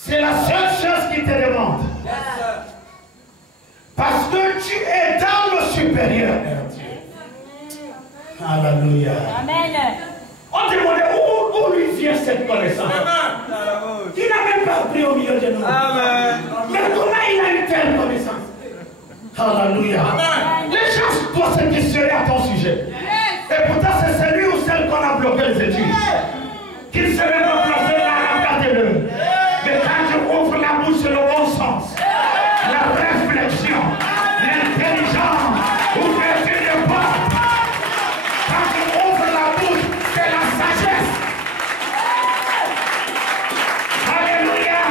C'est la seule chose qu'il te demande. Parce que tu es dans le supérieur. Alléluia. Amen. On demandait où lui vient cette connaissance. Il n'a même pas pris au milieu de nous. Amen. Mais comment il a une telle connaissance? Alléluia. Les gens doivent se questionner à ton sujet. Et pourtant, c'est celui ou celle qu'on a bloqué les études. Qu'il se met dans placé là, regardez-le. Mais quand je ouvre la bouche, c'est le bon sens. La réflexion, l'intelligence, ouverture des portes. Quand je ouvre la bouche, c'est la sagesse. Alléluia.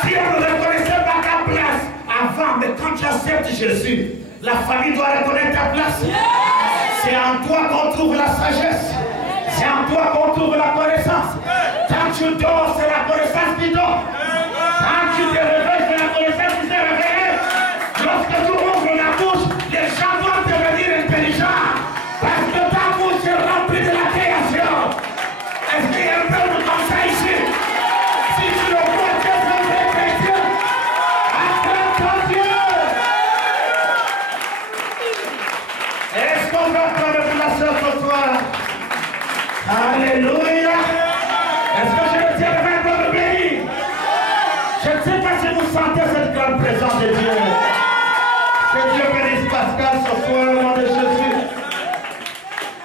Si on ne reconnaissait pas ta place avant, mais quand tu acceptes Jésus, la famille doit reconnaître ta place. C'est en toi qu'on trouve la sagesse. C'est en toi qu'on trouve la connaissance. Quand tu dors, c'est la connaissance qui dort. Quand tu te réveilles, c'est la connaissance qui s'est réveillée. Lorsque tu ouvres la bouche, les gens doivent devenir intelligents. Parce que ta bouche est remplie de la création. Est-ce qu'il y a un peuple comme ça ici? Si tu le vois, tu es un vrai chrétien. Acclame ton Dieu. Est-ce qu'on va prendre de la sœur ce soir? Alléluia. Est-ce que je me tiens devant un peuple béni? Je ne sais pas si vous sentez cette grande présence de Dieu. Que Dieu bénisse Pascal ce soir au nom de Jésus.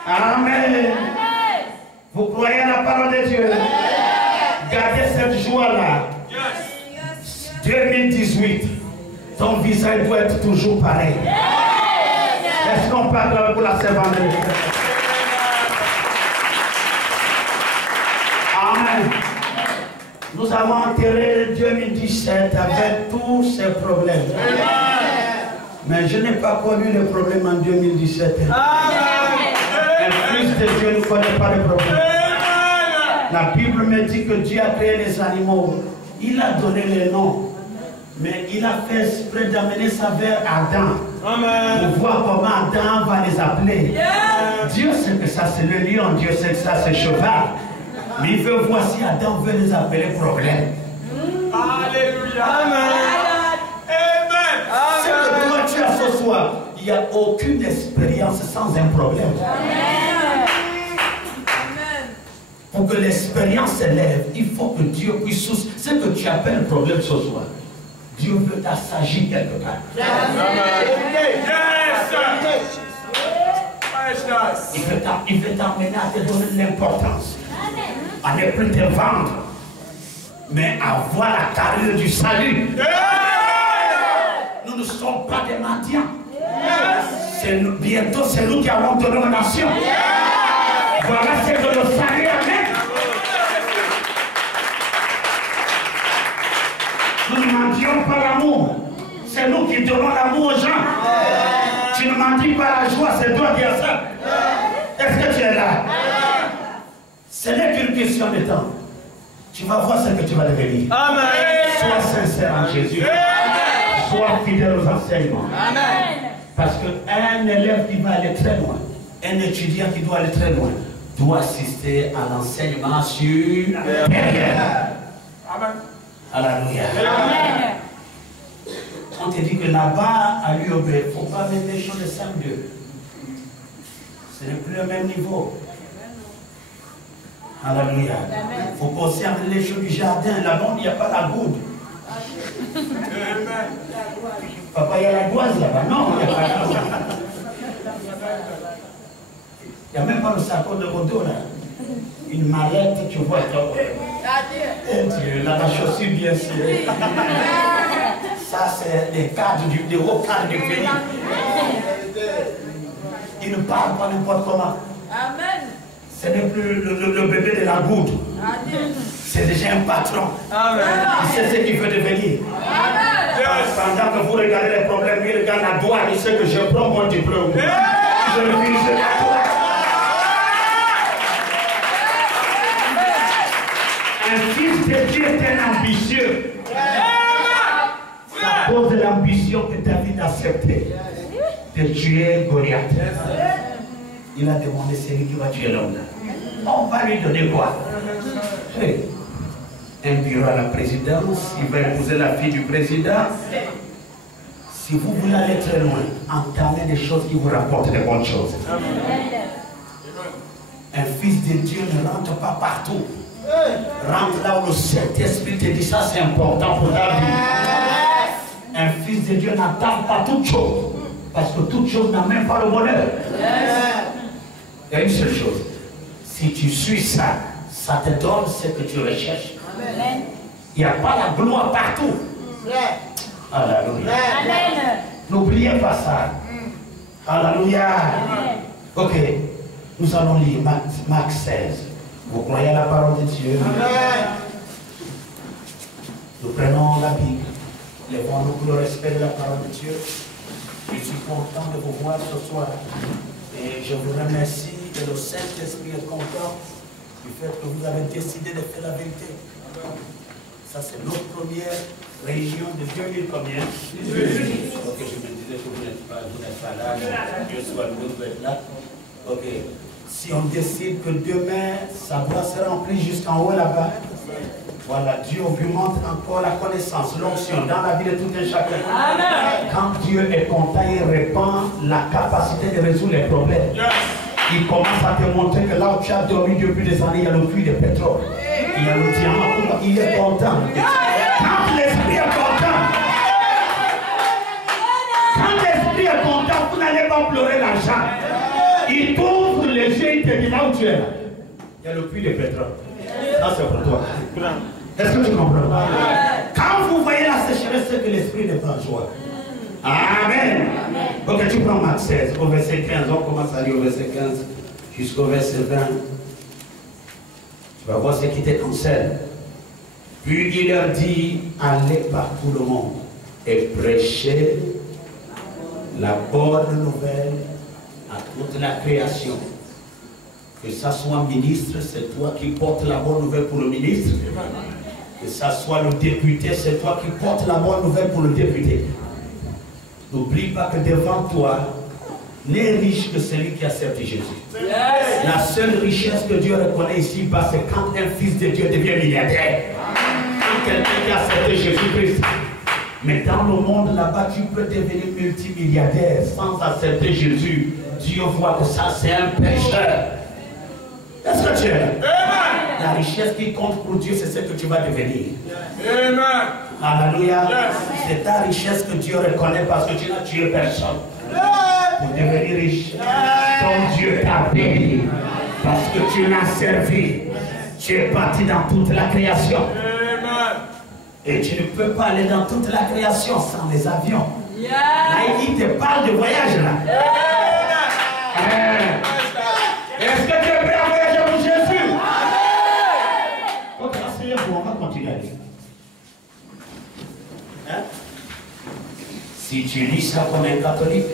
Amen. Vous croyez à la parole de Dieu? Gardez cette joie-là. 2018, ton visage doit être toujours pareil. Est-ce qu'on parle pour la servante de Dieu? Amen. Nous avons enterré 2017 avec tous ces problèmes. Mais je n'ai pas connu le problème en 2017. Un fils de Dieu ne connaît pas le problème. La Bible me dit que Dieu a créé les animaux. Il a donné les noms. Mais il a fait exprès d'amener ça vers Adam. Pour voir comment Adam va les appeler. Dieu sait que ça c'est le lion, Dieu sait que ça c'est le cheval. Mais il veut voir si Adam veut les appeler problème. Alléluia. Amen. Ce que toi tu as ce soir, il n'y a aucune expérience sans un problème. Pour que l'expérience s'élève, il faut que Dieu puisse soucier. Ce que tu appelles problème ce soir, Dieu veut t'assagir quelque part. Il veut t'emmener à te donner de l'importance. À ne plus te vendre, mais à voir la carrière du salut. Nous ne sommes pas des mendiants. Bientôt, c'est nous qui avons donné aux nations. Voilà, c'est de le salut. Amen. Nous ne mendions pas l'amour. C'est nous qui donnons l'amour aux gens. Tu ne mendis pas la joie, c'est toi qui as ça. Est-ce que tu es là? Ce n'est qu'une question de temps. Tu vas voir ce que tu vas devenir. Amen. Sois sincère en Jésus. Sois fidèle aux enseignements. Amen. Parce qu'un élève qui va aller très loin, un étudiant qui doit aller très loin, doit assister à l'enseignement sur derrière. Amen. Alléluia. Amen. On te dit que là-bas, à l'UOB, il ne faut pas mettre les choses de 5-2. Ce n'est plus le même niveau. Alléluia. Il faut conserver les choses du jardin. Là-bas, il n'y a pas la goutte. Papa, il y a la goise là-bas. Non, il n'y a pas la goise. Il n'y a même pas le sac de moto là. Une mallette, tu vois. Eh Dieu, la chaussure bien serrée. Ça, c'est les cadres des hauts cadres du pays. Ils ne parlent pas n'importe comment. Amen. Ce n'est plus le bébé de la goutte. C'est déjà un patron. Amen. Il sait ce qu'il veut devenir. Pendant que vous regardez les problèmes, il regarde la douane, il sait que je prends mon diplôme. Je le dis, je la douane. Un fils de Dieu est un ambitieux. C'est à cause de l'ambition que David a accepté de tuer Goliath. Il a demandé celui qui va tuer l'homme là. On va lui donner quoi? Un bureau à la présidence, il va épouser la fille du président. Si vous voulez aller très loin, entamez des choses qui vous rapportent des bonnes choses. Un fils de Dieu ne rentre pas partout. Rentre là où le Saint-Esprit te dit ça, c'est important pour ta vie. Un fils de Dieu n'attend pas toute chose, parce que toute chose n'a même pas le bonheur. Il y a une seule chose. Si tu suis ça, ça te donne ce que tu recherches. Il n'y a pas la gloire partout. Alléluia. N'oubliez pas ça. Alléluia. Ok. Nous allons lire Marc 16. Vous croyez à la parole de Dieu? Nous prenons la Bible. Levons-nous pour le respect de la parole de Dieu. Je suis content de vous voir ce soir. Et je vous remercie que le Saint-Esprit est content du fait que vous avez décidé de faire la vérité. Ça, c'est notre première réunion de 2000 combien? Ok, je me disais que vous n'êtes pas là. Dieu soit loué, vous êtes là. Ok. Si on décide que demain, sa voix sera remplie jusqu'en haut là-bas, voilà, Dieu augmente encore la connaissance, l'onction dans la vie de tout un chacun. Amen. Quand Dieu est content, il répand la capacité de résoudre les problèmes. Il commence à te montrer que là où tu as dormi depuis des années, il y a le puits de pétrole. Il y a le diamant. Il est content. Quand l'esprit est content, vous n'allez pas pleurer l'argent. Il t'ouvre les yeux, il te dit là où tu es là. Il y a le puits de pétrole. Ça c'est pour toi. Est-ce que tu comprends? Quand vous voyez la sécheresse, c'est que l'esprit n'est pas en joie. Amen. Ok, tu prends Marc 16, au verset 15. On commence à lire au verset 15 jusqu'au verset 20. Tu vas voir ce qui te concerne. Puis il leur dit, allez par tout le monde et prêchez la bonne nouvelle à toute la création. Que ça soit ministre, c'est toi qui portes la bonne nouvelle pour le ministre. Que ça soit le député, c'est toi qui portes la bonne nouvelle pour le député. N'oublie pas que devant toi, n'est riche que celui qui accepte Jésus. La seule richesse que Dieu reconnaît ici-bas, c'est quand un fils de Dieu devient milliardaire. Quand quelqu'un qui a accepté Jésus-Christ. Mais dans le monde là-bas, tu peux devenir multimilliardaire sans accepter Jésus. Dieu voit que ça, c'est un pécheur. Est-ce que tu es là? La richesse qui compte pour Dieu, c'est ce que tu vas devenir. Amen. Alléluia. C'est ta richesse que Dieu reconnaît parce que tu n'as tué personne. Pour devenir riche, ton Dieu t'a béni parce que tu l'as servi. Tu es parti dans toute la création. Et tu ne peux pas aller dans toute la création sans les avions. Là, il te parle de voyage là. Est-ce que tu es prêt à voyager pour Jésus? Ok, asseyez-vous, on va continuer à lire. Si tu lis ça comme un catholique,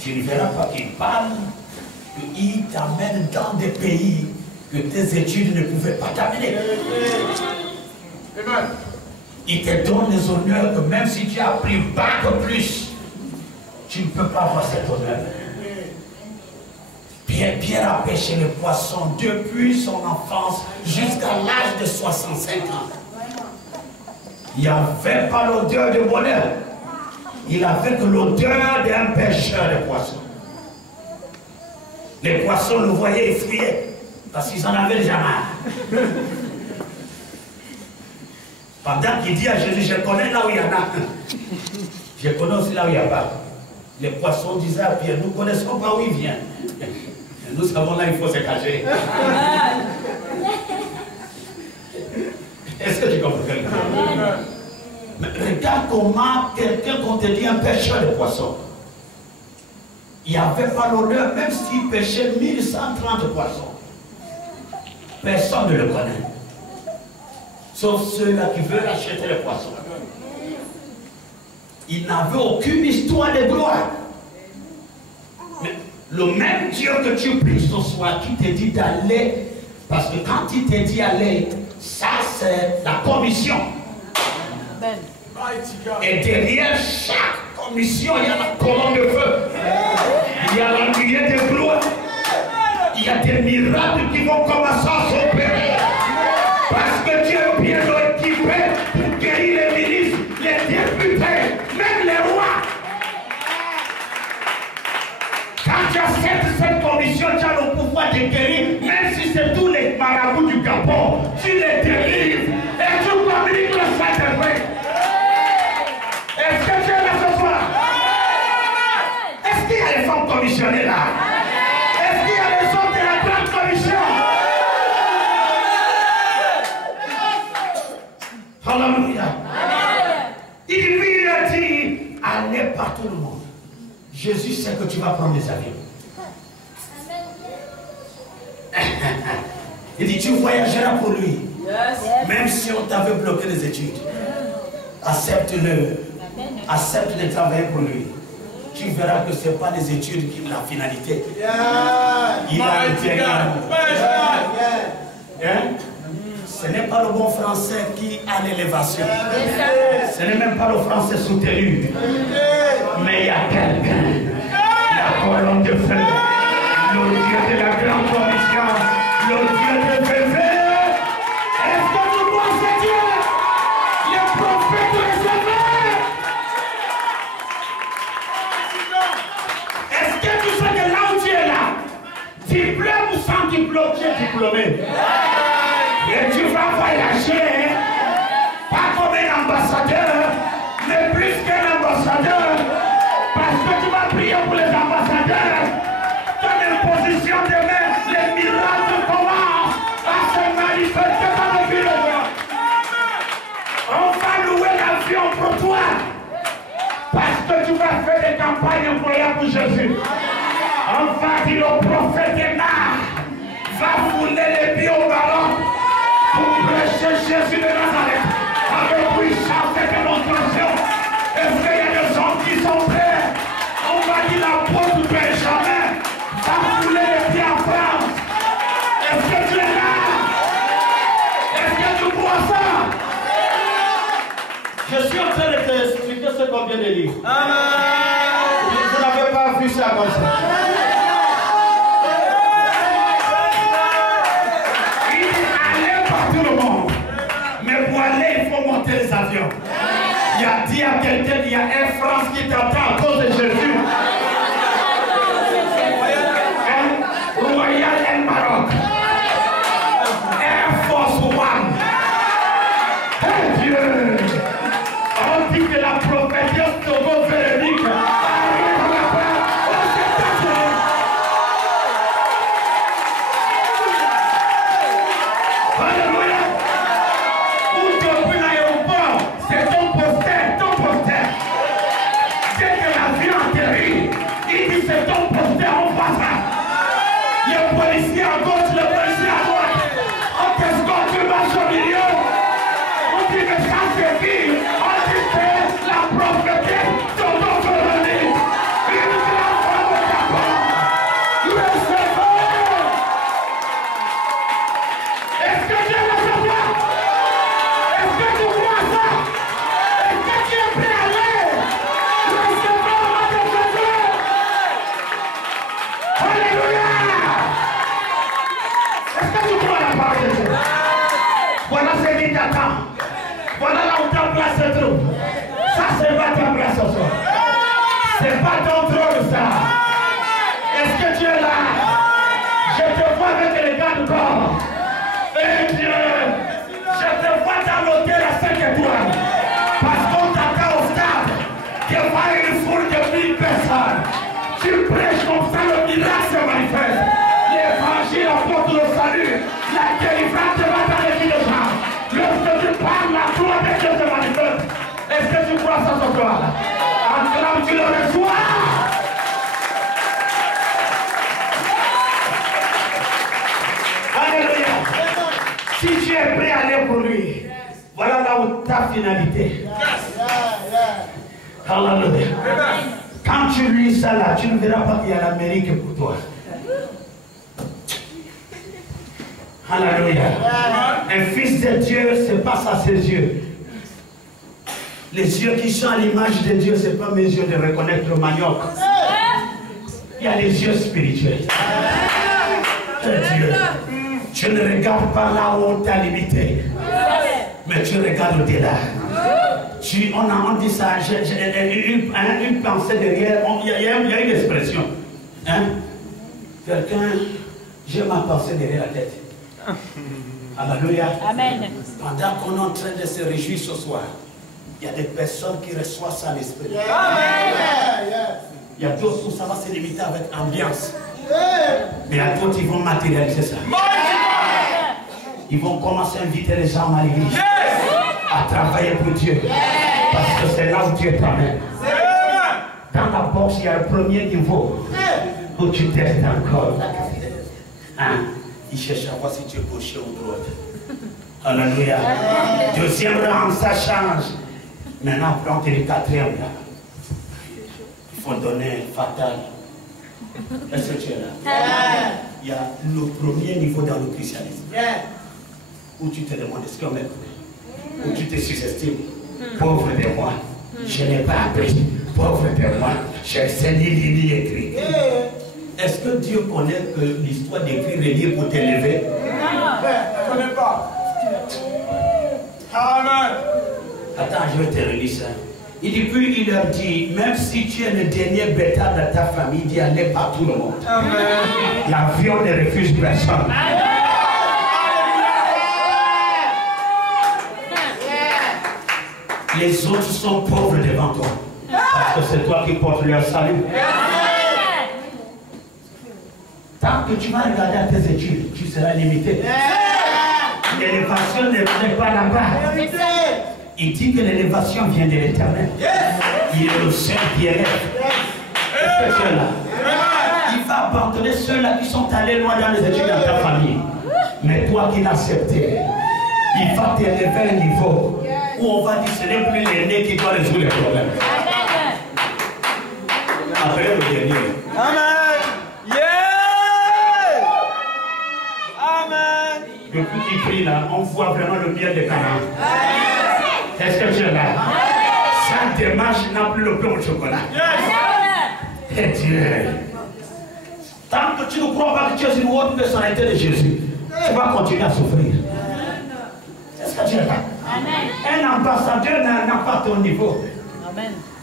tu ne verras pas qu'il parle, qu'il t'amène dans des pays que tes études ne pouvaient pas t'amener. Il te donne des honneurs que même si tu as pris bac plus, tu ne peux pas avoir cet honneur. Pierre a pêché le poisson depuis son enfance jusqu'à l'âge de 65 ans. Il n'y avait pas l'odeur de bonheur. Il avait que l'odeur d'un pêcheur de poissons. Les poissons le voyaient et fuyaient parce qu'ils en avaient déjà marre. Pendant qu'il dit à Jésus, je connais là où il y en a. Je connais aussi là où il n'y a pas. Les poissons disaient à Pierre, nous ne connaissons pas où il vient. Nous savons là, il faut se cacher. Est-ce que tu comprends? Mais regarde comment quelqu'un, quand te dit un pêcheur de poissons, il n'y avait pas l'honneur, même s'il pêchait 1130 poissons. Personne ne le connaît. Sauf ceux-là qui veulent acheter les poissons. Il n'avait aucune histoire de gloire. Mais le même Dieu que tu pries ce soir, qui te dit d'aller, parce que quand il te dit aller, ça c'est la commission. Amen. Et derrière chaque commission, il y a la colonne de feu. Il y a la nuée de gloire. Il y a des miracles qui vont commencer à s'opérer. Parce que Dieu est bien équipé pour guérir les ministres, les députés, même les rois. Quand tu acceptes cette commission, tu as le pouvoir de guérir, même si c'est tous les marabouts du Gabon, tu les délivres et tu communiques le Saint-Esprit. Est-ce que tu es là ce soir? Est-ce qu'il y a les femmes commissionnées là? Est-ce qu'il y a les hommes de la grande commission? Alléluia. Il a dit, allez par tout le monde. Jésus sait que tu vas prendre des avions. Il dit, tu voyageras pour lui. Même si on t'avait bloqué les études. Accepte-le. Accepte de travailler pour lui. Tu verras que ce n'est pas les études qui sont la finalité. Il a été ce n'est pas le bon français qui a l'élévation. Ce n'est même pas le français soutenu. Mais il y a quelqu'un. La colonne de feu. Le Dieu de la grande commission. Le Dieu de bébé. Est-ce que tu vois ce Dieu? Les prophètes recevés. Est-ce que tu sais que là où tu es là, diplôme ou sans diplôme, tu es diplômé? Et tu vas voyager, pas comme un ambassadeur, mais plus qu'un ambassadeur, parce que tu vas prier pour les ambassadeurs. Ton imposition de main, les miracles commencent à se manifester dans le village. On va louer l'avion pour toi, parce que tu vas faire des campagnes incroyables pour Jésus. On va dire au prophète Emma, va fouler les pieds au ballon. Pour prêcher Jésus de Nazareth avec puissance et démonstration. Est-ce qu'il y a des hommes qui sont prêts? On va dire l'apôtre Benjamin va fouler les pieds en France. Est-ce que tu es là? Est-ce que tu crois ça? Je suis en train de t'expliquer ce qu'on vient de lire. Vous n'avez pas vu ça comme ça. Il faut monter les avions. Il a dit à quelqu'un, il y a Air France qui t'attend à cause de Jésus. Royal Air Maroc. Air Force One. Oh Dieu. On dit que la prophétesse Togo Véronique arrive là-bas aux États-Unis. Alléluia. C'est ton poster, ton poster. Dès que l'avion atterrit, il dit c'est ton poster, on voit ça. Les policiers à gauche, les policiers à droite. On t'escorte, tu marches au milieu. On dit que ça c'est qui? On dit c'est la prophétesse de ton colonie. Une grande femme au Japon. Recevez. Est-ce que Dieu va savoir? Est-ce que tu crois ça? Voilà ce qui t'attend. Voilà là où ta place se trouve. Ça, c'est pas ta place ce soir. C'est pas ton trône, ça. Est-ce que tu es là? Je te vois avec les gars du corps. Et Dieu, je te vois dans l'hôtel à 5 étoiles. Parce qu'on t'attend au stade. Devant une foule de 1000 personnes. Tu prêches comme ça, le miracle se manifeste. délivrance va dans les vies des gens. Lorsque tu parles, la gloire de Dieu se manifeste. Est-ce que tu crois ça ce soir? Acclame, tu le reçois. Alléluia. Si tu es prêt à aller pour lui, voilà là où ta finalité. Alléluia. Quand tu lis ça là, tu ne verras pas qu'il y a l'Amérique pour toi. Alléluia. Un fils de Dieu se passe à ses yeux. Les yeux qui sont à l'image de Dieu, ce n'est pas mes yeux de reconnaître le manioc. Il y a les yeux spirituels. Dieu. Tu ne regardes pas là où on t'a limité, mais tu regardes au-delà. On dit ça, une pensée derrière, il y a une expression. Hein? Quelqu'un, j'ai ma pensée derrière la tête. Alléluia. Amen. Pendant qu'on est en train de se réjouir ce soir, il y a des personnes qui reçoivent ça à l'esprit. Il y a d'autres où ça va se limiter avec ambiance. Mais à d'autres, ils vont matérialiser ça. Ils vont commencer à inviter les gens à l'église, à travailler pour Dieu. Parce que c'est là où Dieu t'amène. Dans la boxe, il y a le premier niveau où tu testes encore. Hein? Il cherche à voir si tu es gaucher ou droite. Alléluia. Deuxième round, ça change. Maintenant, prends le quatrième là. Il faut donner fatal. Est-ce que tu es là? Il y a le premier niveau dans le christianisme. Où tu te demandes est-ce qu'on m'écoute? Où tu te sous-estimes. Pauvre de moi, je n'ai pas appris. Pauvre de moi, j'ai saigné ni écrit. Est-ce que Dieu connaît que l'histoire d'écrire est liée pour t'élever? Non, je ne connais pas. Amen. Attends, je vais te relire ça. Il dit, puis il leur dit, même si tu es le dernier bêta de ta famille, il dit, allez par tout le monde. Amen. L'avion ne refuse personne. Les autres sont pauvres devant toi. Parce que c'est toi qui portes leur salut. Tant que tu vas regarder à tes études, tu seras limité. L'élévation ne vient pas là-bas. Il dit que l'élévation vient de l'Éternel. Il est le seul qui élève. Est-ce que tu es là? Il va abandonner ceux-là qui sont allés loin dans les études de ta famille. Mais toi qui l'as accepté, il va t'élever à un niveau où on va dire ce n'est plus l'aîné qui doit résoudre les problèmes. Après le dernier. Amen. Yeah. Amen. Depuis qu'il prie là, on voit vraiment le miel de Canaan. Est-ce que tu es là? Sa démarche n'a plus le pain au chocolat. Et Dieu. Tant que tu ne crois pas que tu es une haute personnalité de Jésus, tu vas continuer à souffrir. Est-ce que tu es là? Un ambassadeur n'a pas ton niveau.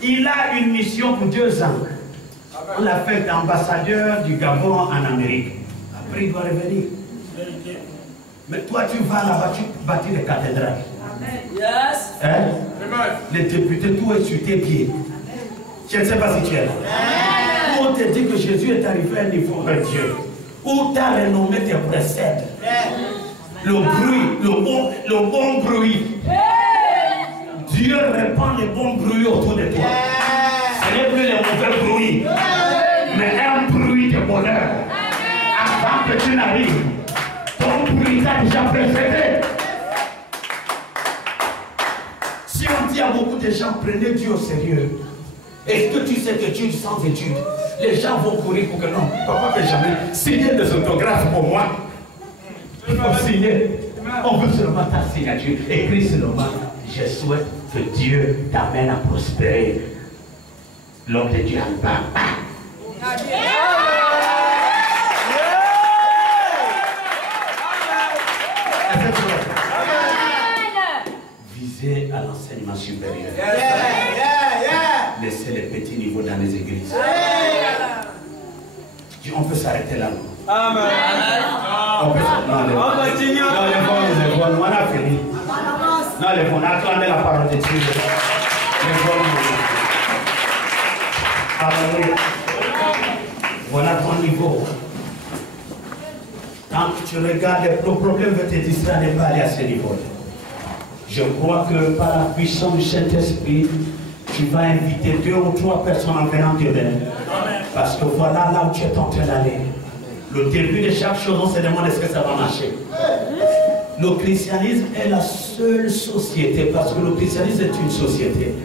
Il a une mission pour 2 ans. On l'a fait d'ambassadeur du Gabon en Amérique. Après, il doit revenir. Mais toi, tu vas là-bas, tu bâtis des cathédrales. Hein? Les députés, tout est sur tes pieds. Je ne sais pas si tu es là. Où on te dit que Jésus est arrivé à un niveau de Dieu. Où ta renommée te précède. Le bruit, le bon bruit. Dieu répand les bons bruits autour de toi. Ce n'est plus les mauvais bruits, mais un bruit de bonheur. Avant que tu n'arrives, ton bruit t'a déjà précédé. Si on dit à beaucoup de gens, prenez Dieu au sérieux, est-ce que tu sais que Dieu sans études, les gens vont courir pour que non, papa Benjamin, signez des autographes pour moi. Il faut signer. On veut seulement ta signature. Écris seulement. Je souhaite que Dieu t'amène à prospérer. L'homme de Dieu en bas. Visez à l'enseignement supérieur. Laissez les petits niveaux dans les églises. On peut s'arrêter là. Amen. On peut s'arrêter là. On a fini. Non, on a acclamé la parole de Dieu. Alléluia. Voilà ton niveau. Tant que tu regardes les problèmes de tes disciples, n'est pas aller à ce niveau-là. Je crois que par la puissance du Saint-Esprit, tu vas inviter 2 ou 3 personnes en venant demain. Parce que voilà là où tu es en train d'aller. Le début de chaque chose, on se demande est-ce que ça va marcher. Le christianisme est la seule société, parce que le christianisme est une société.